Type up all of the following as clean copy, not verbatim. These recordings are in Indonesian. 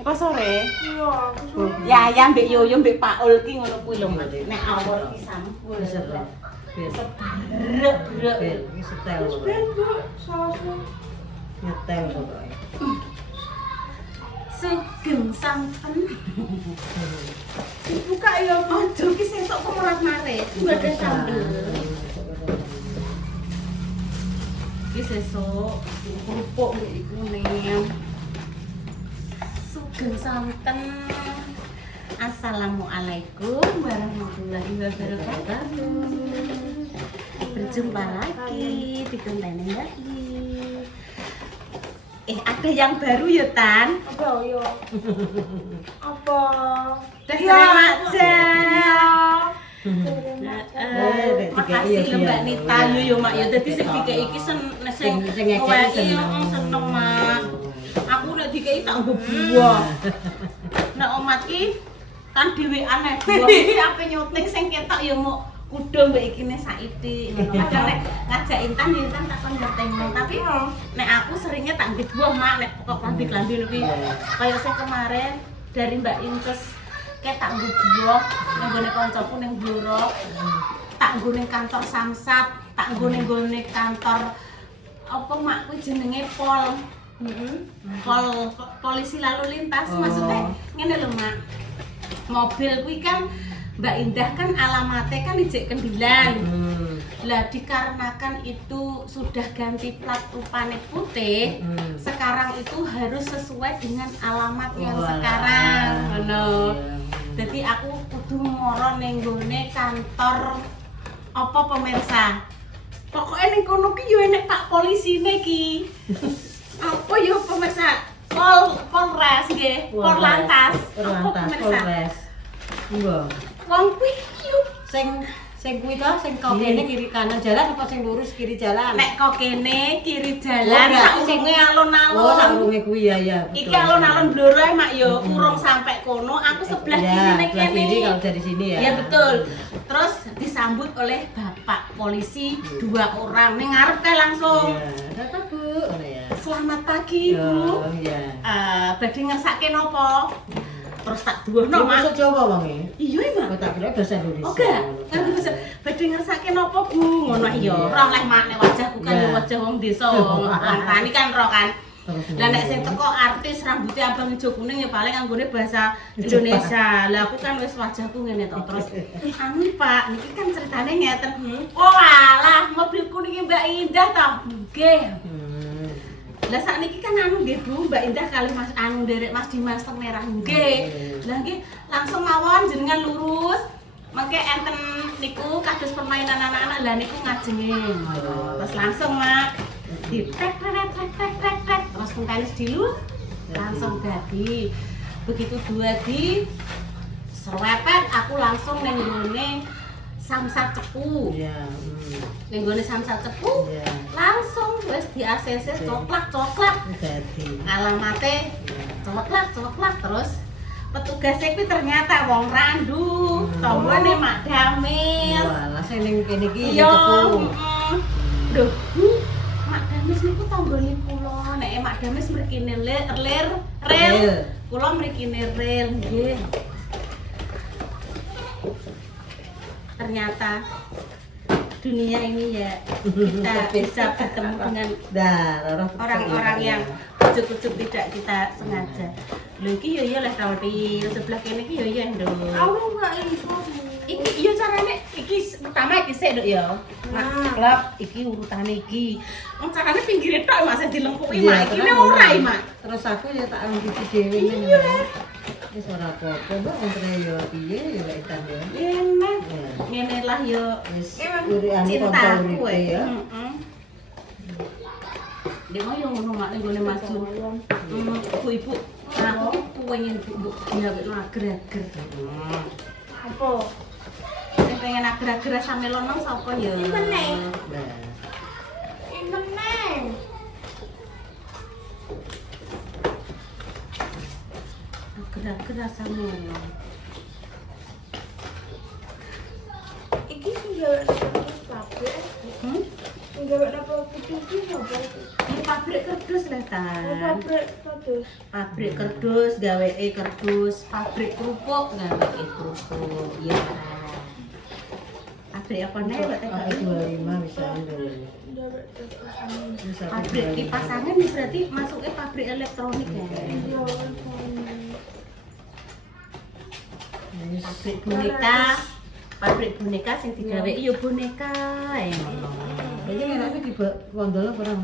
Engko sore. Iya, aku sore. Ya ya mbek Yoyo mbek Pak Ul ki ngono kuwi lho Mas. Nek awor ki sampun. Brek-brek. Iki setel kok. Ben, Bu, sausnya. Nyetel kok. Sugeng santen. Dibuka ya, Bu. Ojo ki sesuk kok marat-marit. Ada sambel. Ki sesuk kerupuk mbek iku ning. Sugeng santen. Assalamualaikum warahmatullahi wabarakatuh. Berjumpa lagi di konten Mbak Li. Ada yang baru ya Tan? Apa ya? Apa? Terima aja. Nek Makasih lho Mbak Nita yo Mak yo dadi sing dikeki iki sing ngekeki seneng Mak. Aku nek dikeki tak nggo buah. Nek omat ki kan dhewean nek buah iki ape nyuting sing ketok yo muk kudu mbek ikine saiki. Kadang nek ngajak Intan ya Intan takon ngeteng tapi nek aku seringnya tak nggo buah Mak nek kok klambi-klambi kuwi. Kaya sing kemarin dari Mbak Inces kayak tak nggo buah nang gone kancaku ning Blora. Tak nggo ning kantor Samsat, tak nggo ning gone kantor apa Mak kuwi jenenge Pol. Polisi lalu lintas maksudnya ngene lho Mak. Mobil kuwi kan Mbak Indah kan alamatnya kan ijek Kendilan. Lah dikarenakan itu sudah ganti plat rupane putih, sekarang itu harus sesuai dengan alamat yang sekarang. Ngono. Jadi aku kudu moro ning gone kantor apa pemirsa. Pokoknya ning kono ki yo enek Pak Polisine ki. Apa yo pemirsa? Polres nggih, Korlantas. Apa pemirsa? Polres. Enggak. Wong kuwi yo Sing kuwi to, sing kok kene kiri kanan jalan apa sing lurus kiri jalan? nek kok kene kiri jalan berarti sakwunge alun-alun. Oh, sakwunge kuwi ya. Iki alun-alun Blora Mak yo urung sampai kono, aku sebelah kiri Sebelah kene. kiri kalau dari sini ya. Ya betul. Terus disambut oleh Bapak polisi 2 orang ning ngarep teh langsung. Iya, apa Bu? Ngono ya. Selamat pagi, Bu. Oh, iya. Badhe ngersake napa? Terus tak duwono, Mak. Masuk Jawa wonge. Iya, Mak. Kok tak kira bahasa Indonesia. Oh, enggak. Kan bisa badhe ngersake napa, Bu? Ngono iya. Ora oleh mak nek wajahku kan Iya. yo wajah wong desa, wong tani kan ro kan. Lah nek sing teko artis rambutnya abang ijo kuning ya paling anggone bahasa Indonesia. Lah aku kan wis wajahku ngene to. Terus anu Pak, niki kan ceritane ngeten. Oh alah, mobilku niki Mbak Indah to. Nggih. Lah sakniki kan anu nggih Bu, Mbak Indah kali Mas anu nderek Mas Dimas teng Merah nggih. Lah nggih langsung mawon jenengan lurus. Mangke enten niku kados permainan anak-anak lah niku ngajenge. Terus langsung Mak di trek terus pengkalis dilu langsung dadi. Begitu dua di serwepet aku langsung ning gone Samsat Cepu. Iya. Ning gone Samsat Cepu Iya. langsung wis di ACC coklak-coklak. Dadi. Alamate coklak terus petugasnya kuwi ternyata wong Randu, tombone Mak Damis. Walah sing ning kene iki Iya. Cepu. Lho, Bu, Mak Damis niku tanggane kula. Nek Mak Damis mrikine rel. Kula mrikine rel nggih. Ternyata dunia ini ya kita bisa bertemu dengan orang-orang yang ujuk-ujuk tidak kita sengaja. Lho iki yo ya leh Tauti, sebelah kene iki yo ya nduk. Aku enggak iso. Iki yo carane iki pertama iki sik nduk ya. Klub iki urutane iki. Wong carane pinggire tok Mas dilengkuki Mak. Iki ora iki Mak. Terus aku ya tak ambisi dhewe ngene. Iya. Wis ora apa-apa, Mbak, entre yo piye yo lek Intan yo. Enak. Ngene lah yo Wis uripane kanca cintaku uripe ya. Heeh. Dia mau yang ngono mak ning gone Mas Jun. Ibu-ibu, aku pengen ibu gawe ager-ager. Apa? Sing pengen ager-ager same lonong sapa ya? Ini meneh. Nah, Ini meneh. Ager-ager same lonong. Iki tinggal pabrik. Tinggal apa putih iki apa? Ini pabrik kerdus lah Tan. Pabrik kerdus. Pabrik kerdus, gawe kerdus, pabrik kerupuk, gawe kerupuk. Iya. Pabrik apa nih? Buat Apa 25 bisa dulu. Dapat pasangan. Bisa Pabrik kipas angin ini berarti masuknya pabrik elektronik ya. Iya, Pabrik boneka, pabrik boneka sing digawe iya boneka. Jadi enaknya di kondolnya kurang.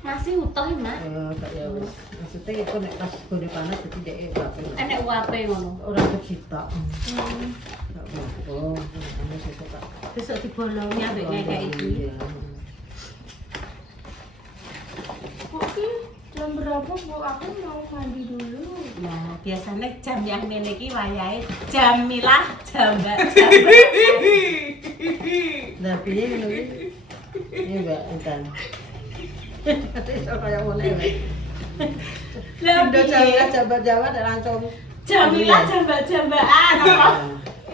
Masih utuh ya, Mak. Gak ya wis. Maksudnya itu nek pas gone panas jadi dek wape. Enek uape ngono. Ora kecita. Gak apa-apa. Kamu sesuk tak. Besok dibolongi ambek kayak iki. Iya. Oke, jam berapa Bu? Aku mau mandi dulu. Nah, biasanya jam yang ngene iki wayahe jamilah jambak. Nah, piye ngono iki? Ini Mbak Intan. Iso kaya ngene wae. Lah Udah jabat-jabat dan langsung jamilah jambak-jambakan apa?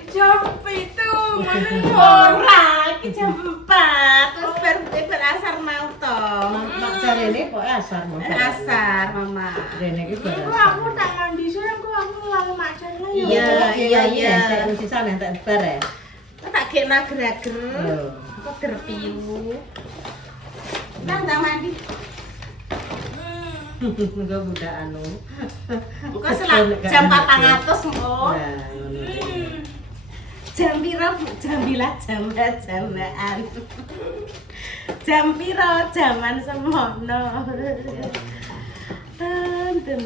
Jam itu mana? Ora, iki jam 4. Terus berasar mau to. mak jarene kok asar mau. Asar, Mama. Rene iki Iku barang. aku tak mandi sore aku lalu macan lah ya. Iya, iya. Saya sisa entek bar ya. Tak gekna grager. Lho. Kok gerpiu. Nang mandi. Enggak budak anu. Engko selak jam 400 Nah, mo. ngono. Jam piro Bu? Jamilah jambak-jambakan. Jam piro? Jaman semono. Tenten.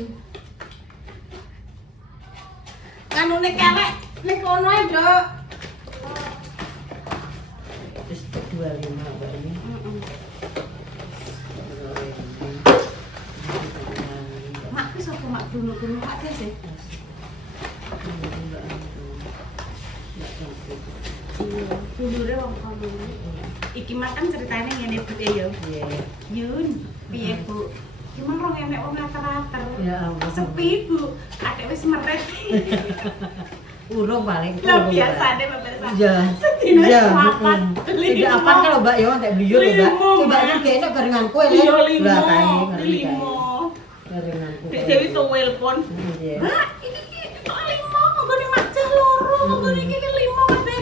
Kanune kelek ning kono ae, Nduk. Wis 25 Mbak ini. Mak wis apa mak gunung-gunung mak sih? Iya, dulure wong kono. Iki makan ceritane ngene Bu ya. Iya. Yun, piye Bu? Cuma rong enek wong later-later. Ya ampun. Sepi Bu, adek wis meret. Urung paling. Lah biasane pemirsa. Iya. Sedina Iya. papat. Tidak apa kalau Mbak yo entek bliyo lho Mbak. Coba ini kene barengan kowe lho. Iya Lah kae limo, ngeri kae. limo. Barengan kowe. Dek Dewi tuh welpon. Iya. Mbak, iki kok limo, nggone macah loro, nggone iki limo kabeh.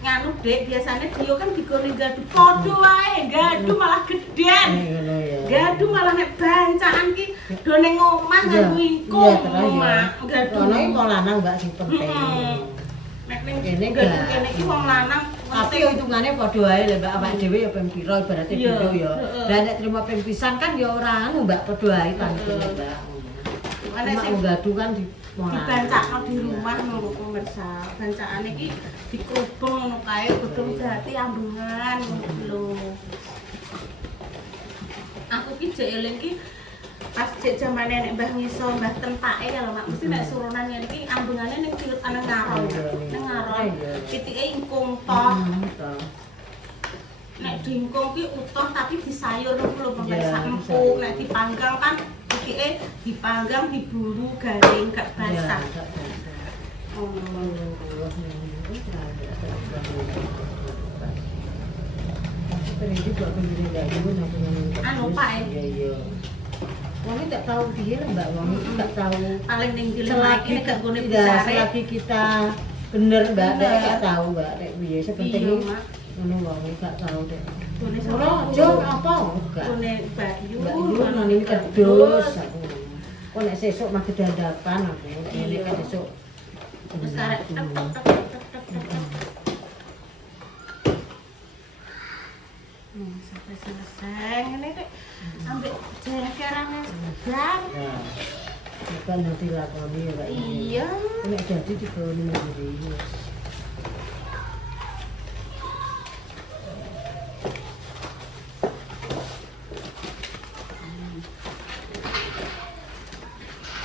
Nganu Dek, biasanya dia kan digoreng gadu podo wae, gadu malah gedhen. Ngono ya. Gadu malah nek bancakan ki do ning omah nganggo ingkung. Mak, gadu. Ono iki wong lanang Mbak sing penting. Nek ning Kene gadu gak. kene iki wong lanang Tapi yo hitungane padha wae lho Mbak, awake dhewe ya ping pira ibarate Iya, piro ya. heeh. Lah nek trimo ping pisan kan ya ora anu Mbak padha wae tangkene Mbak. Ana Nek sing gadu kan di dibancakno di rumah ngono pemirsa. Bancakane iki dikrubung ngono kae godhong jati ambengan ngono lho. Aku ki jek eling ki pas jek jamane nek Mbah Ngiso, Mbah Tentake kalau mak mesti nek surunan ngene iki ambengane ning ciut ana ngaron. Ning ngaron. Titike ingkung toh. Nek diingkung ki utuh tapi disayur lho pemirsa Iya, empuk. Nek dipanggang kan titike dipanggang diburu garing gak basah. Oh. Anu, Pak, Iya, iya. Wong iki tak tahu piye lho Mbak, wong iki tak tahu. Paling ning dilem Selagi iki nek gak gone iya, bicare. selagi kita bener Mbak, nek Bener. gak tahu Mbak, nek piye sepenting Iya, Mak. ngono wong iki gak tahu deh. Gone Ora sapa? aja apa enggak. Gone Bayu. Mbak Yu nang ini kerdus aku. Kok nek sesuk mah kedandapan aku. Nek kan sesuk. Terus arek tek tek tek tek tek tek. Sampai selesai ngene kek ambek jekerane segar. Nah, bukan nanti lakoni ya Mbak. Iya. Nek jadi digoni mandiri.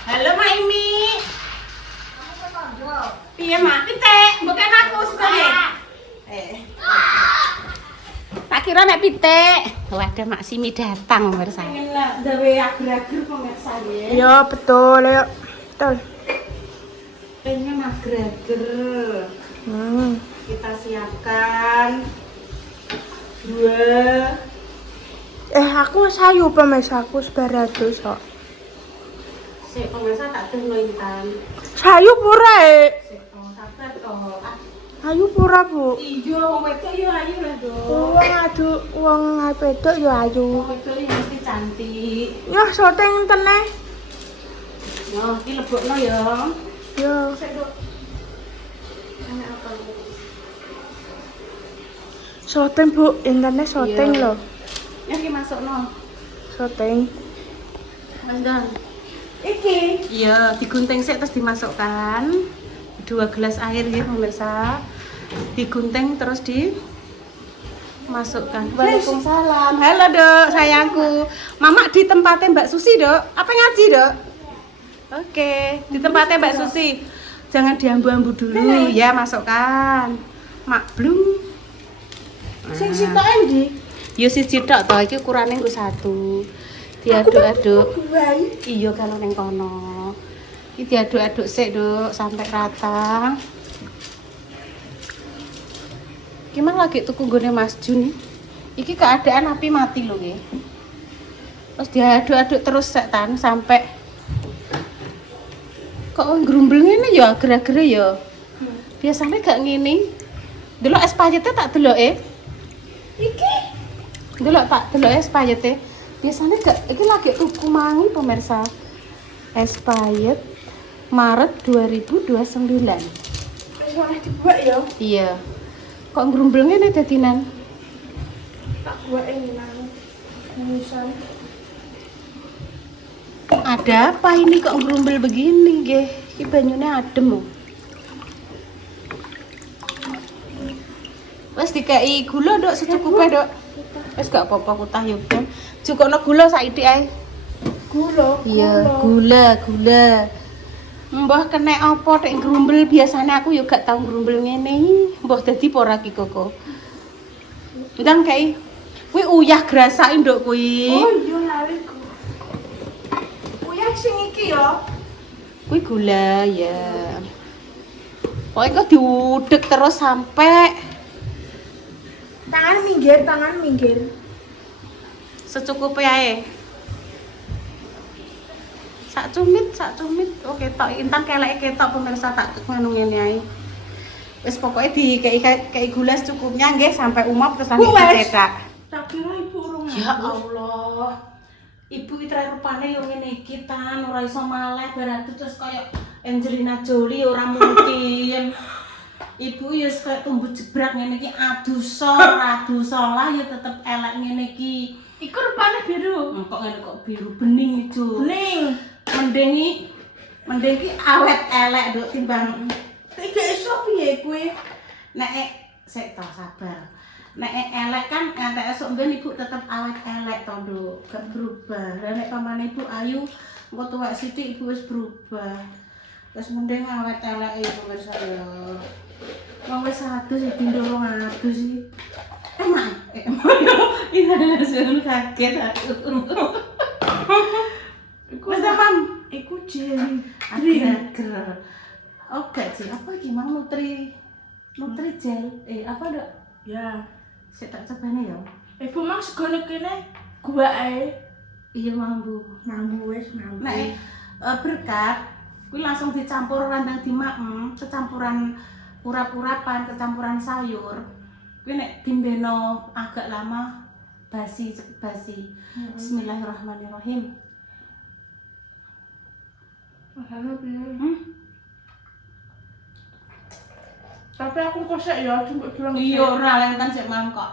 Halo Mak Imi. Piye Mak? Pitik, bukan aku sih. Tak kira nek pitik. Waduh Mak Simi datang pemirsa. Pengen lah gawe agar-agar pemirsa ya. Iya betul ya. Betul. Pengen agar-agar. Kita siapkan 2. Aku sayu pemirsa aku 900 kok. Sik pemirsa tak dono Intan. Sayu pura Sik sabar toh. Ayu pura Bu. Iya wong wedok yo ayu lah, Dok. Wong wedok yo ayu. Wong wedok iki mesti cantik. Ya soteng teneh. Yo, iki lebokno ya. Yo. Sik, Dok. Ana apa lu? Soteng Bu, intene soteng Iya. lho. Ya iki masukno. Soteng. Mandan. Iki. Iya, digunting sik terus dimasukkan 2 gelas air ya pemirsa. Digunting terus dimasukkan. Waalaikumsalam. Halo Dok, sayangku. Mama di tempatnya Mbak Susi Dok. Apa ngaji Dok? Oke, di tempatnya Mbak Susi. Jangan diambu-ambu dulu ya, masukkan. Maklum. Sing sitok endi? Yo siji tok to, iki ukurane nggo 1. Diaduk-aduk. Bayi. Iya kalau neng kono. Iki diaduk-aduk sik, Duk, sampai rata. Gimana lagi tuku nggone Mas Jun? Iki keadaan api mati lho nggih. Terus diaduk-aduk terus sek tan sampai kok ngrumbel ngene ya ager-ager ya. Biasanya gak ngene. Delok es payete tak deloke. Iki. Delok tak deloke es payete. Biasanya gak iki lagi tuku mangi pemirsa. Es payet Maret 2029. Wis oleh dibuat ya. Iya. Kok ngrumbel ngene dadinan? Tak buat nang. Misal. Ada apa ini kok ngrumbel begini nggih? Iki banyune adem lho. Wes dikai gula, Dok, secukupnya, Dok. Wes gak apa-apa kutah yo. Cukupno gula saiki ae. Gula. Iya, gula. Mbah kena apa tek ngrumbel biasanya aku yo gak tau ngrumbel ngene. Mbah dadi apa ora ki koko. Ndang kae. Kuwi uyah grasake nduk kuwi. Oh iya lali ku. Uyah sing iki ya. Kuwi gula ya. Pokoknya kok diudek terus sampai Tangan minggir. secukupnya ae. Sak cumit. Oke tok Intan keleke ketok pemirsa tak ngono ngene ae. Wis pokoke dikei gula secukupnya nggih sampai umap terus lanjut dicetak. Tak kira ibu urung. Ya Allah. Ibu iki terakhir rupane yo ngene iki tan ora iso maleh berarti terus kaya Angelina Jolie ora mungkin. Ibu ya kayak tumbuh jebrak ngene iki adu salah ya tetep elek ngene iki. Iku rupane biru. Kok ngene kok biru bening ijo. Bening. Mending ki awet elek Duk timbang Iki iso piye kuwi? nek sik to sabar. Nek elek kan ngantek esuk mben ibu tetep awet elek to Duk, gak berubah. Lah nek pamane ibu ayu engko tuwek sithik ibu wis berubah. Terus mending awet elek ya pemirsa ya. Wong wis 100 sing pindho 200 sih. Emang ini adalah suara kaget aku. Wes Mam, Iku jeli. agar. Oke sih, apa gimana nutri gel? Apa Dok? Ya. Saya tak cobane ya. Ibu mang segone kene gua ae. Iya mambu. Mambu wis mambu. Nek berkat kuwi langsung dicampur randang dimaem, kecampuran urap-urapan, kecampuran sayur. Kuwi nek dimbeno agak lama basi. Bismillahirrahmanirrahim. Tapi aku kosek ya, cuma bilang Iya ora lentan sik mam kok.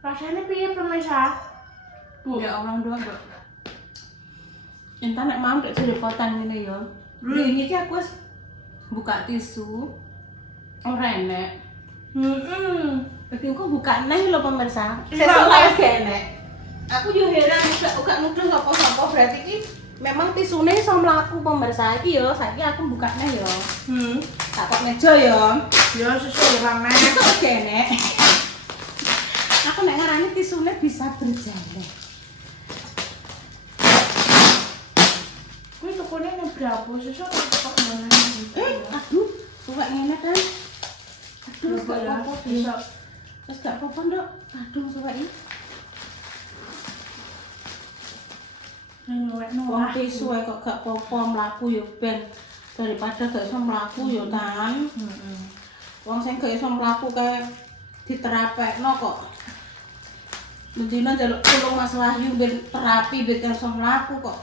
Rasanya piye pemirsa? Bu. Ya Allah doang kok. Entar nek mam tek jerepotan ngene ya. Ini iki aku wis buka tisu. Ora enek. Iki kok buka neh lho pemirsa. Sesuk lah wis gak enek. Aku yo heran gak nuduh apa-apa berarti iki memang tisune iso mlaku pemirsa iki yo saiki aku buka neh yo. Tak kok meja yo. Ya sesuai rame. Sesuk wis gak enek. Aku nek ngarani tisune bisa berjalan. Kuwi tukune nang berapa? Sesuk kok mana? Aduh, suka ngene kan. Aduh, Terus gak ya, apa-apa besok. Terus gak apa-apa, Nduk. Aduh, suka ini. Wong tisu ae kok gak apa-apa mlaku yo ben daripada gak iso mlaku yo Tan. Wong sing gak iso mlaku kae diterapekno kok. Mendina njaluk tulung Mas Wahyu ben terapi ben iso mlaku kok.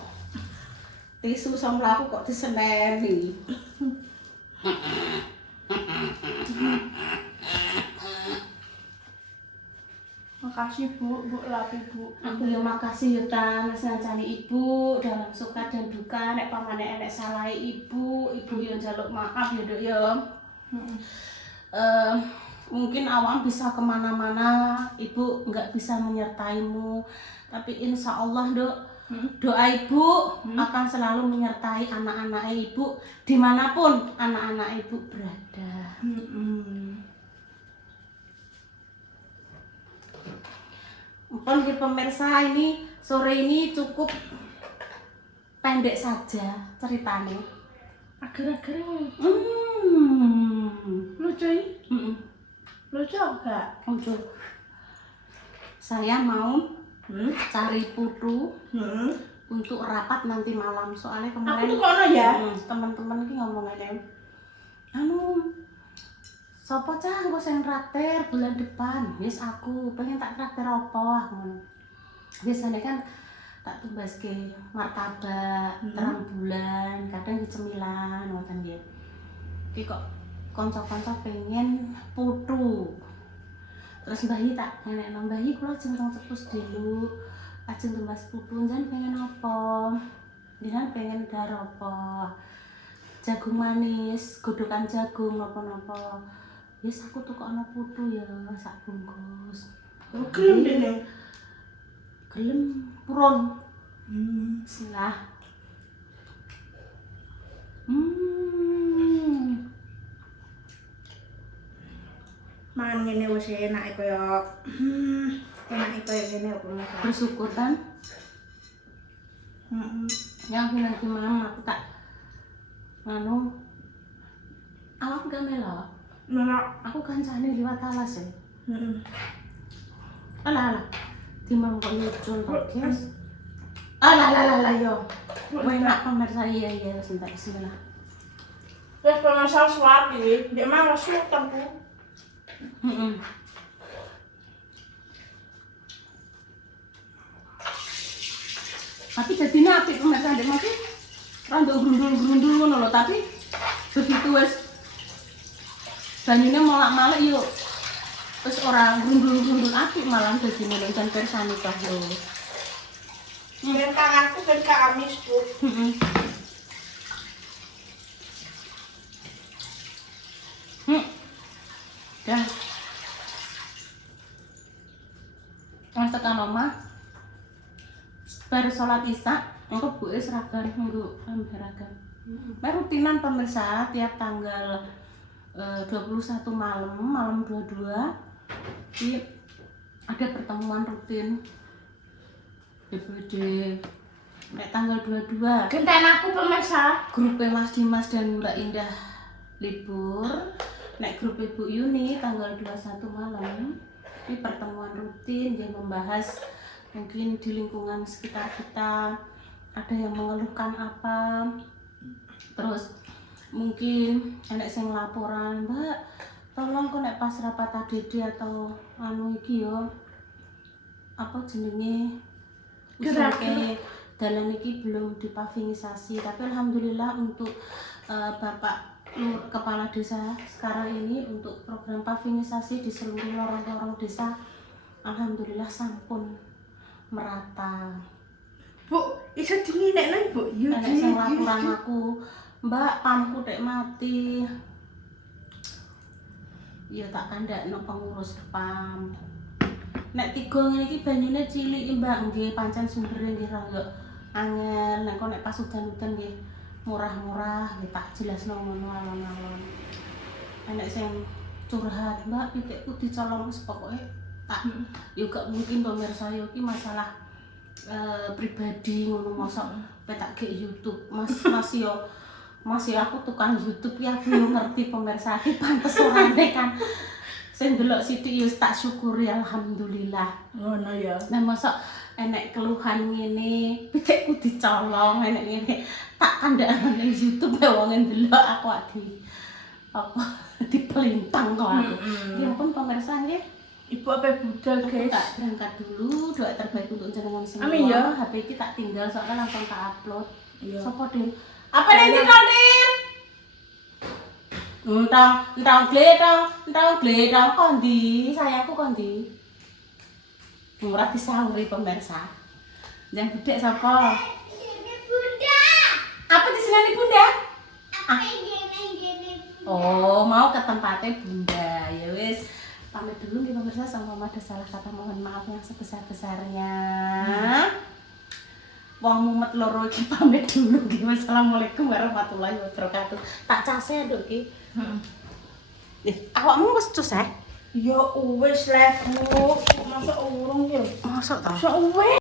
Tisu iso mlaku kok diseneni. Makasih Bu, Bu Lapi Bu. Aku yang makasih ya Tan, wis ngancani Ibu dalam suka dan duka nek pamane enek salah Ibu yang njaluk maaf ya Dok ya. Mungkin awam bisa kemana-mana, Ibu nggak bisa menyertaimu, tapi insya Allah Dok, doa Ibu akan selalu menyertai anak-anak Ibu dimanapun anak-anak Ibu berada. Mungkin pemirsa ini sore ini cukup pendek saja ceritanya. Agar-agar lucu ya? Lucu enggak? Lucu. Saya mau cari putu untuk rapat nanti malam. Soalnya kemarin Aku tuh kono ya? teman-teman ini ngomongin sapa cah engko sing traktir bulan depan? Wis aku pengen tak traktir apa ngono. Biasanya kan tak tumbaske martabak, terang bulan, kadang di cemilan ngoten nggih. Iki kok kanca-kanca pengen putu. Terus Mbah Yi tak nenekno Mbah Yi kula ajeng teng cepus dulu. Ajeng tumbas putu njen pengen apa? Jenengan pengen dar apa? Jagung manis, godokan jagung napa-napa. Wis aku tukokno putu ya sak bungkus. Gelem dene. Gelem purun. Bismillah. Mangan ngene wis enake kaya enake kaya ngene apa Mas? Bersyukur kan? Yang nanti malam aku tak awak gak melok. Nah, Aku kancane liwat alas ya. Alah. Timbang kok nyucul kok, guys. Alah yo. Enak pemirsa iya sebentar bismillah. wis pemasal suap iki, ndek malah sultan Bu. Tapi jadinya apik pemirsa ndek mati. Rada grundul-grundul ngono lho, tapi begitu wis banyune molak-malik yo wis ora grundul-grundul apik malah dadine jan persane kah yo. Ben tanganku ben kamis Bu. Dah. Mas tekan omah. Baru sholat isya, engko buke seragam nggo seragam. Rutinan pemirsa tiap tanggal 21 malam 22 ini ada pertemuan rutin DPD. Nek tanggal 22 Genten aku pemirsa. grupnya Mas Dimas dan Mbak Indah libur. Nek grup Ibu Yuni tanggal 21 malam ini pertemuan rutin yang membahas mungkin di lingkungan sekitar kita ada yang mengeluhkan apa, terus mungkin enek sing laporan Mbak tolong kok nek pas rapat ADD atau iki yo apa jenenge usulke dalan iki belum dipavingisasi, tapi alhamdulillah untuk Bapak Kepala Desa sekarang ini untuk program pavingisasi di seluruh lorong-lorong desa alhamdulillah sampun merata. Bu, iso dinginekno Bu. Yo Enek sing laporan aku, Mbak pamku dek mati. Ya tak kandakno pengurus pam. Nek tiga ngene iki banyune cilik Mbak, nggih pancen sumbere nggih rada angel. Nek kok nek pas udan-udan nggih murah-murah nggih tak jelasno ngono alon-alon. Enek sing curhat, Mbak pitikku dicolong wis pokoke tak yo gak mungkin pemirsa yo iki masalah pribadi ngono mosok petak ke YouTube. Mas aku tukang YouTube ya aku yo ngerti pemirsa iki pantes orane kan. Sing delok sithik yo tak syukuri alhamdulillah. Ngono ya. Nah mosok enek keluhan ngene, pitikku dicolong enek ngene. Tak kandhakan ning YouTube wong ndelok aku apa dipelintang kok aku. Ya ampun pemirsa nggih. Ibu apa budal Aku guys? tak berangkat dulu, doa terbaik untuk jenengan semua. Amin ya. HP iki tak tinggal soalnya langsung tak upload. Iya. Sopo Din? Apa ning ndi kok Din? Entang gledong kondi, sayangku kondi. Ora disauri pemirsa. Yang gede sapa? Bunda. Apa di sini Bunda? Apa gini? Oh, mau ke tempatnya Bunda. Ya wis, pamit dulu nih pemirsa, sama mama ada salah kata mohon maaf yang sebesar-besarnya. Wong mumet loro iki pamit dulu nggih. Wassalamualaikum warahmatullahi wabarakatuh. Tak case nduk iki. Awakmu wis cus Ya wis lah Bu. Masa urung ya? Mosok ta? Masa wis.